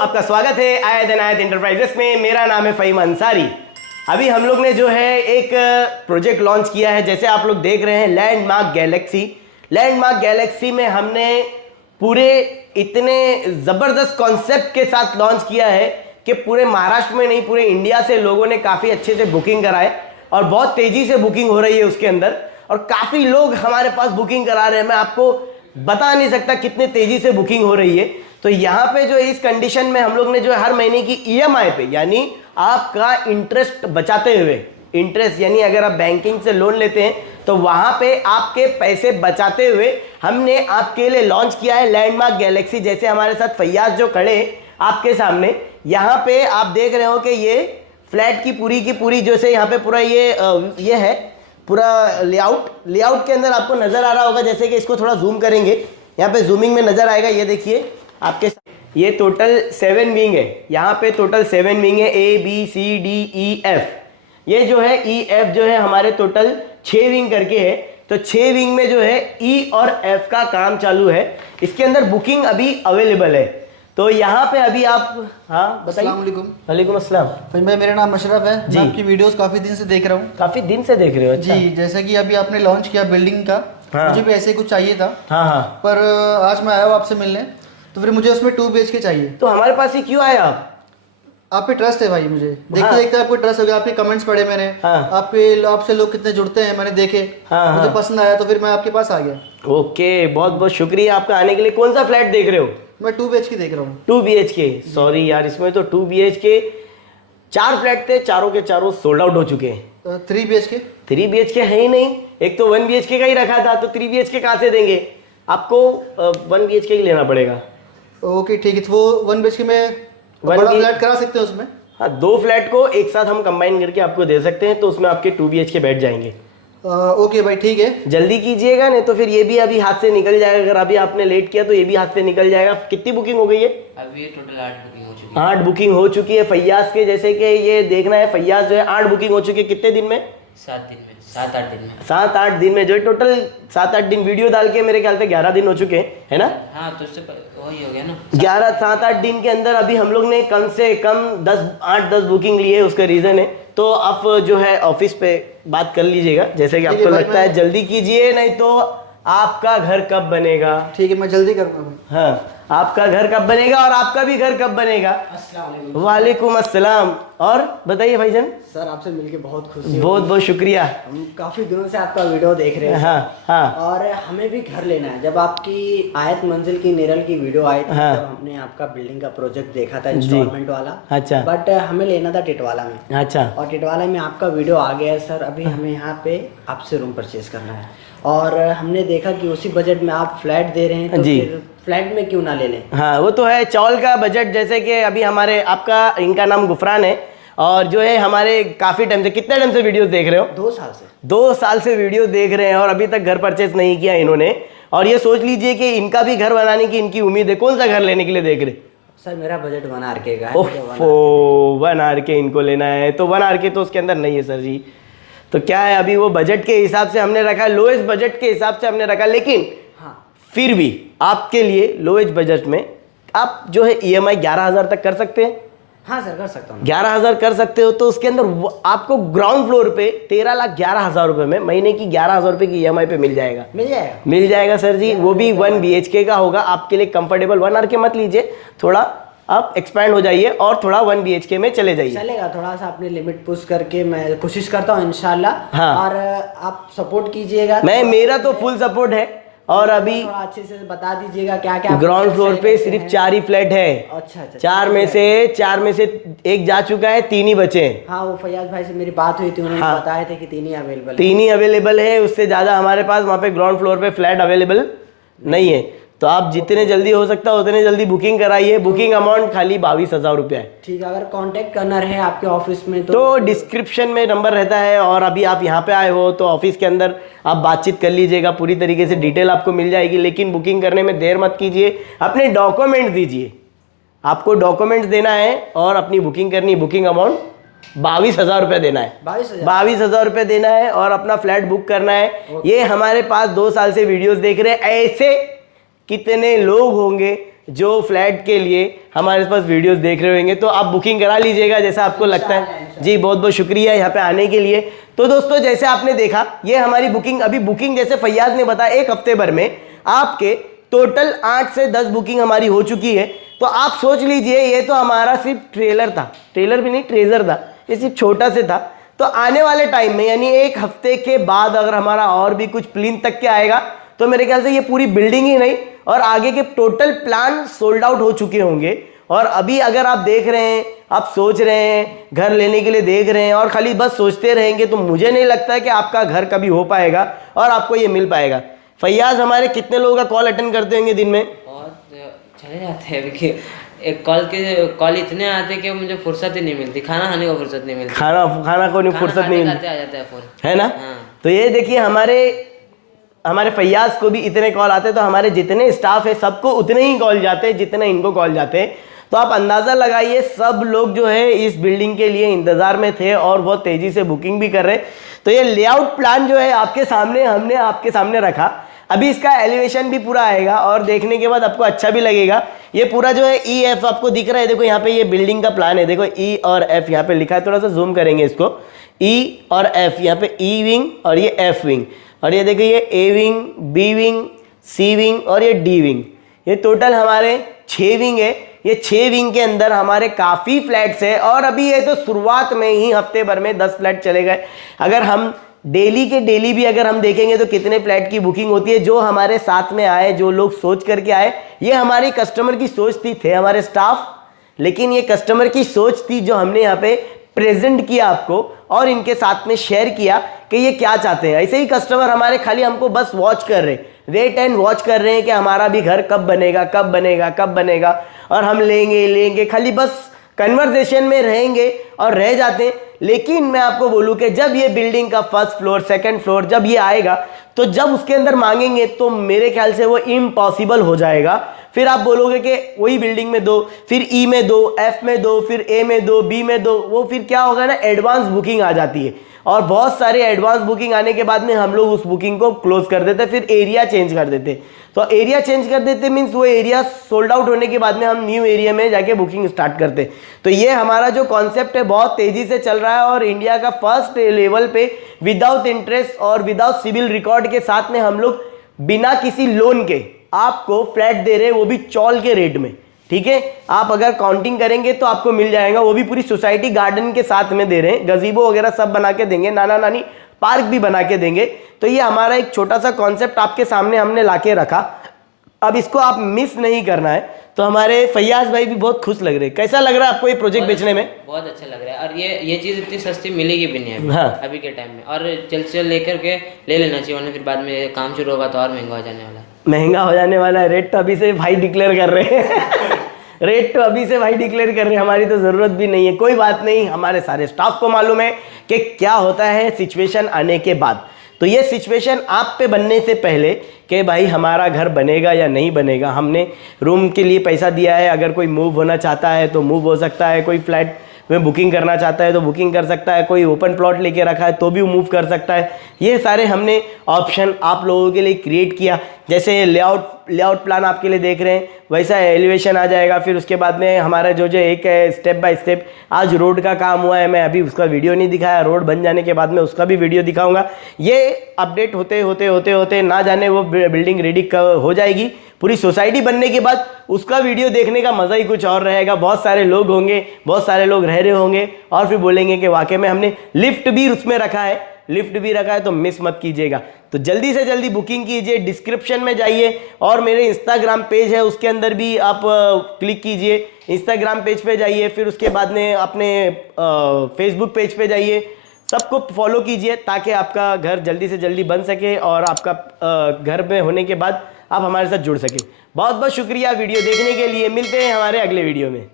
आपका स्वागत है आयत अनायत इंटरप्राइजेस में। मेरा नाम है फ़हीम अंसारी। अभी हम लोग ने जो है एक प्रोजेक्ट लॉन्च किया है, जैसे आप लोग देख रहे हैं, लैंडमार्क गैलेक्सी। लैंडमार्क गैलेक्सी में हमने पूरे इतने ज़बरदस्त कॉन्सेप्ट के साथ लॉन्च किया है कि पूरे महाराष्ट्र में नहीं, पूरे इंडिया से लोगों ने काफ़ी अच्छे से बुकिंग कराए और बहुत तेज़ी से बुकिंग हो रही है उसके अंदर, और काफ़ी लोग हमारे पास बुकिंग करा रहे हैं। मैं आपको बता नहीं सकता कितने तेज़ी से बुकिंग हो रही है। तो यहाँ पे जो इस कंडीशन में हम लोग ने जो हर महीने की ईएमआई पे, यानी आपका इंटरेस्ट बचाते हुए, इंटरेस्ट यानी अगर आप बैंकिंग से लोन लेते हैं तो वहाँ पे आपके पैसे बचाते हुए हमने आपके लिए लॉन्च किया है लैंडमार्क गैलेक्सी। जैसे हमारे साथ फैयाज जो खड़े आपके सामने, यहाँ पे आप देख रहे हो कि ये फ्लैट की पूरी जैसे यहाँ पे पूरा ये है पूरा लेआउट के अंदर आपको नज़र आ रहा होगा। जैसे कि इसको थोड़ा जूम करेंगे, यहाँ पे जूमिंग में नज़र आएगा। ये देखिए आपके ये टोटल 7 विंग है, यहाँ पे टोटल 7 विंग है, ABCDEF। ये जो है EF जो है हमारे टोटल 6 विंग करके है। तो 6 विंग में जो है E और F का काम चालू है। इसके अंदर बुकिंग अभी अवेलेबल है। तो यहाँ पे अभी आप, हाँ बताइए। वालेकुम अस्सलाम। भाई मेरा नाम अशरफ है जी। मैं आपकी वीडियोस काफ़ी दिन से देख रहा हूँ। काफ़ी दिन से देख रहे हो? अच्छा। जी, जैसे कि अभी आपने लॉन्च किया बिल्डिंग का, हाँ। मुझे भी ऐसे कुछ चाहिए था, हाँ। पर आज मैं आया हूँ आपसे मिलने, तो फिर मुझे उसमें 2 BHK चाहिए। तो हमारे पास ही क्यों आए आप पे ट्रस्ट है भाई मुझे, देखते देखते आपको ट्रस्ट हो गया। आपके कमेंट्स पढ़े मैंने, आपसे लोग कितने जुड़ते हैं मैंने देखे, मुझे पसंद आया, तो फिर मैं आपके पास आ गया। ओके, बहुत बहुत शुक्रिया आपका आने के लिए। कौन सा फ्लैट देख रहे हो? मैं 2 BHK देख रहा हूँ। 2 BHK? सॉरी यार, इसमें तो 2 BHK 4 फ्लैट थे, चारों के चारों सोल्ड आउट हो चुके हैं। 3 BHK? 3 BHK है ही नहीं। एक तो 1 BHK का ही रखा था, तो 3 BHK कहाँ से देंगे आपको? 1 BHK ही लेना पड़ेगा। ओके ठीक है, तो वो 1 BHK में बड़ा फ्लैट करा सकते हैं उसमें? हाँ, 2 फ्लैट को एक साथ हम कंबाइन करके आपको दे सकते हैं, तो उसमें आपके 2 BHK बैठ जाएंगे। ओके भाई ठीक है, जल्दी कीजिएगा, नहीं तो फिर ये भी अभी हाथ से निकल जाएगा। अगर अभी आपने लेट किया तो ये भी हाथ से निकल जाएगा। कितनी बुकिंग हो गई है? अभी टोटल 8 बुकिंग हो चुकी है। 8 बुकिंग हो चुकी है फैयाज के। जैसे कि ये देखना है, फैयाज जो है 8 बुकिंग हो चुकी है। कितने दिन में? 7 दिन में, 7-8 दिन में। 7-8 दिन में, जो है टोटल 7-8 दिन वीडियो डाल के मेरे ख्याल से 11 दिन हो चुके हैं, है ना? हाँ, तो उससे वही हो गया ना। 7-8 दिन के अंदर अभी हम लोग ने कम से कम 8-10 बुकिंग ली है। उसका रीज़न है, तो आप जो है ऑफिस पे बात कर लीजिएगा, जैसे कि आपको लगता है। जल्दी कीजिए, नहीं तो आपका घर कब बनेगा? ठीक है, मैं जल्दी करूँगा। हाँ, आपका घर कब बनेगा और आपका भी घर कब बनेगा? वालेकुम अस्सलाम। और बताइए भाईजान। सर, आपसे मिलके बहुत खुशी, बहुत बहुत शुक्रिया। हम काफी दिनों से आपका वीडियो देख रहे हैं। हाँ हाँ। और हमें भी घर लेना है। जब आपकी आयत मंजिल की निरल की वीडियो आई थी, हाँ। तब हमने आपका बिल्डिंग का प्रोजेक्ट देखा था, इंस्टॉलमेंट वाला। अच्छा। बट हमें लेना था टिटवाला में। अच्छा। और टिटवाला में आपका वीडियो आ गया है सर। अभी हमें यहाँ पे आपसे रूम परचेज करना है, और हमने देखा कि उसी बजट में आप फ्लैट दे रहे हैं, तो फिर फ्लैट में क्यों ना ले लें? हाँ, वो तो है चौल का बजट। जैसे कि अभी हमारे आपका, इनका नाम गुफरान है, और जो है हमारे काफ़ी टाइम से, कितने टाइम से वीडियोस देख रहे हो? 2 साल से। 2 साल से वीडियो देख रहे हैं और अभी तक घर परचेज नहीं किया इन्होंने। और ये सोच लीजिए कि इनका भी घर बनाने की इनकी उम्मीद है। कौन सा घर लेने के लिए देख रहे? सर, मेरा बजट 1 RK का है। 1 RK इनको लेना है, तो 1 RK तो उसके अंदर नहीं है सर जी। तो क्या है, अभी वो बजट के हिसाब से हमने रखा, लोएस्ट बजट के हिसाब से हमने रखा, लेकिन हाँ, फिर भी आपके लिए लोएस्ट बजट में आप जो है EMI 11,000 तक कर सकते हैं। हाँ सर, कर सकता हूँ। 11,000 कर सकते हो, तो उसके अंदर आपको ग्राउंड फ्लोर पे 13,11,000 रुपए में महीने की 11,000 रुपए की EMI पे मिल जाएगा। मिल जाएगा सर जी। वो भी 1 BHK का होगा, आपके लिए कंफर्टेबल। 1 RK मत लीजिए, थोड़ा आप एक्सपैंड हो जाइए और थोड़ा 1 BHK में चले जाइए। चलेगा, थोड़ा सा अपनी लिमिट पुश करके मैं कोशिश करता हूँ इंशाल्लाह। हाँ। और आप सपोर्ट कीजिएगा। मेरा तो फुल सपोर्ट है। और अभी थोड़ा अच्छे से बता दीजिएगा क्या क्या। ग्राउंड फ्लोर पे सिर्फ 4 ही फ्लैट है। अच्छा। 4 में से 1 जा चुका है, 3 ही बचे हैं। हाँ, वो फैयाज भाई से मेरी बात हुई थी, उन्होंने बताया था कि 3 ही अवेलेबल है। 3 ही अवेलेबल है, उससे ज़्यादा हमारे पास वहाँ पे ग्राउंड फ्लोर पे फ्लैट अवेलेबल नहीं है। तो आप जितने जल्दी हो सकता है उतने जल्दी बुकिंग कराइए। बुकिंग अमाउंट खाली 22,000 रुपया है। ठीक है, अगर कांटेक्ट करना रहे आपके ऑफिस में तो डिस्क्रिप्शन में नंबर रहता है, और अभी आप यहाँ पे आए हो तो ऑफिस के अंदर आप बातचीत कर लीजिएगा, पूरी तरीके से डिटेल आपको मिल जाएगी। लेकिन बुकिंग करने में देर मत कीजिए, अपने डॉक्यूमेंट्स दीजिए। आपको डॉक्यूमेंट्स देना है और अपनी बुकिंग करनी। बुकिंग अमाउंट 22,000 रुपये देना है। 22,000 रुपये देना है और अपना फ्लैट बुक करना है। ये हमारे पास 2 साल से वीडियोस देख रहे हैं, ऐसे कितने लोग होंगे जो फ्लैट के लिए हमारे पास वीडियोस देख रहे होंगे तो आप बुकिंग करा लीजिएगा जैसा आपको लगता है। जी बहुत बहुत शुक्रिया यहाँ पे आने के लिए। तो दोस्तों जैसे आपने देखा ये हमारी बुकिंग, अभी बुकिंग जैसे फैयाज ने बताया 1 हफ्ते भर में आपके टोटल 8 से 10 बुकिंग हमारी हो चुकी है। तो आप सोच लीजिए ये तो हमारा सिर्फ ट्रेलर था, ट्रेलर भी नहीं ट्रेजर था, ये सिर्फ छोटा से था। तो आने वाले टाइम में यानी 1 हफ्ते के बाद अगर हमारा और भी कुछ प्लीन तक के आएगा तो मेरे ख्याल से ये पूरी बिल्डिंग ही नहीं और आगे के टोटल प्लान सोल्ड आउट हो चुके होंगे। और अभी अगर आप देख रहे हैं, आप सोच रहे हैं घर लेने के लिए देख रहे हैं और खाली बस सोचते रहेंगे तो मुझे नहीं लगता है कि आपका घर कभी हो पाएगा और आपको ये मिल पाएगा। फैयाज हमारे कितने लोगों का कॉल अटेंड करते होंगे दिन में? और चले जाते हैं देखिए, एक कॉल इतने आते हैं कि मुझे फुर्सत ही नहीं मिलती, खाना खाने को फुर्सत नहीं मिलती, खाना को नहीं फुर्सत नहीं मिलती, आ जाता है फोन, है ना? हाँ। तो ये देखिए हमारे फैयाज को भी इतने कॉल आते हैं तो हमारे जितने स्टाफ है सबको उतने ही कॉल जाते हैं जितने इनको कॉल जाते हैं। तो आप अंदाज़ा लगाइए सब लोग जो है इस बिल्डिंग के लिए इंतज़ार में थे और बहुत तेज़ी से बुकिंग भी कर रहे। तो ये लेआउट प्लान जो है आपके सामने हमने आपके सामने रखा। अभी इसका एलिवेशन भी पूरा आएगा और देखने के बाद आपको अच्छा भी लगेगा। ये पूरा जो है EF आपको दिख रहा है, देखो यहाँ पे ये बिल्डिंग का प्लान है, देखो E और F यहाँ पे लिखा है, थोड़ा सा जूम करेंगे इसको, E और F, यहाँ पे E विंग और ये F विंग और ये देखिए ये A wing, B wing, C wing और ये D विंग। ये टोटल हमारे 6 विंग है। ये 6 विंग के अंदर हमारे काफ़ी फ्लैट्स है और अभी ये तो शुरुआत में ही हफ्ते भर में 10 फ्लैट चले गए। अगर हम डेली के डेली भी अगर हम देखेंगे तो कितने फ्लैट की बुकिंग होती है। जो हमारे साथ में आए, जो लोग सोच करके आए, ये हमारी कस्टमर की सोच थी, थे हमारे स्टाफ, लेकिन ये कस्टमर की सोच थी जो हमने यहाँ पे प्रेजेंट किया आपको और इनके साथ में शेयर किया कि ये क्या चाहते हैं। ऐसे ही कस्टमर हमारे खाली हमको बस वॉच कर रहे, वेट एंड वॉच कर रहे हैं कि हमारा भी घर कब बनेगा कब बनेगा कब बनेगा और हम लेंगे, खाली बस कन्वर्सेशन में रहेंगे और रह जाते हैं। लेकिन मैं आपको बोलूं कि जब ये बिल्डिंग का 1st फ्लोर 2nd फ्लोर जब ये आएगा तो जब उसके अंदर मांगेंगे तो मेरे ख्याल से वो इम्पॉसिबल हो जाएगा। फिर आप बोलोगे कि वही बिल्डिंग में दो, फिर E में दो, F में दो, फिर A में दो, B में दो, वो फिर क्या होगा ना, एडवांस बुकिंग आ जाती है और बहुत सारे एडवांस बुकिंग आने के बाद में हम लोग उस बुकिंग को क्लोज कर देते, फिर एरिया चेंज कर देते। तो एरिया चेंज कर देते मीन्स वो एरिया सोल्ड आउट होने के बाद में हम न्यू एरिया में जाके बुकिंग स्टार्ट करते। तो ये हमारा जो कॉन्सेप्ट है बहुत तेजी से चल रहा है और इंडिया का 1st लेवल पे विदाउट इंटरेस्ट और विदाउट सिविल रिकॉर्ड के साथ में हम लोग बिना किसी लोन के आपको फ्लैट दे रहे हैं, वो भी चौल के रेट में। ठीक है, आप अगर काउंटिंग करेंगे तो आपको मिल जाएगा, वो भी पूरी सोसाइटी गार्डन के साथ में दे रहे हैं, गजीबो वगैरह सब बना के देंगे, नाना नानी पार्क भी बना के देंगे। तो ये हमारा एक छोटा सा कॉन्सेप्ट आपके सामने हमने लाके रखा। अब इसको आप मिस नहीं करना है। तो हमारे फैयाज भाई भी बहुत खुश लग रहे हैं। कैसा लग रहा है आपको ये प्रोजेक्ट बेचने में? बहुत अच्छा लग रहा है और ये चीज़ इतनी सस्ती मिलेगी भी नहीं अभी, हाँ। अभी के टाइम में, और जल्द से जल्द लेकर के ले लेना चाहिए वरना फिर बाद में काम शुरू होगा तो और महंगा हो जाने वाला है। महंगा हो जाने वाला है। रेट तो अभी से भाई डिक्लेयर कर रहे हैं रेट तो अभी से भाई डिक्लेयर कर रहे हैं, हमारी तो ज़रूरत भी नहीं है। कोई बात नहीं, हमारे सारे स्टाफ को मालूम है कि क्या होता है सिचुएशन आने के बाद। तो ये सिचुएशन आप पे बनने से पहले कि भाई हमारा घर बनेगा या नहीं बनेगा, हमने रूम के लिए पैसा दिया है, अगर कोई मूव होना चाहता है तो मूव हो सकता है, कोई फ्लैट में बुकिंग करना चाहता है तो बुकिंग कर सकता है, कोई ओपन प्लॉट लेके रखा है तो भी मूव कर सकता है। ये सारे हमने ऑप्शन आप लोगों के लिए क्रिएट किया। जैसे लेआउट प्लान आपके लिए देख रहे हैं वैसा एलिवेशन आ जाएगा। फिर उसके बाद में हमारा जो एक स्टेप बाय स्टेप आज रोड का काम हुआ है, मैं अभी उसका वीडियो नहीं दिखाया, रोड बन जाने के बाद में उसका भी वीडियो दिखाऊंगा। ये अपडेट होते होते ना जाने वो बिल्डिंग रेडी हो जाएगी। पूरी सोसाइटी बनने के बाद उसका वीडियो देखने का मज़ा ही कुछ और रहेगा। बहुत सारे लोग होंगे, बहुत सारे लोग रह रहे होंगे और फिर बोलेंगे कि वाकई में हमने लिफ्ट भी उसमें रखा है, तो मिस मत कीजिएगा। तो जल्दी से जल्दी बुकिंग कीजिए, डिस्क्रिप्शन में जाइए और मेरे इंस्टाग्राम पेज है उसके अंदर भी आप क्लिक कीजिए, इंस्टाग्राम पेज पे जाइए, फिर उसके बाद में अपने फेसबुक पेज पे जाइए, सबको फॉलो कीजिए ताकि आपका घर जल्दी से जल्दी बन सके और आपका घर में होने के बाद आप हमारे साथ जुड़ सकें। बहुत बहुत शुक्रिया वीडियो देखने के लिए। मिलते हैं हमारे अगले वीडियो में।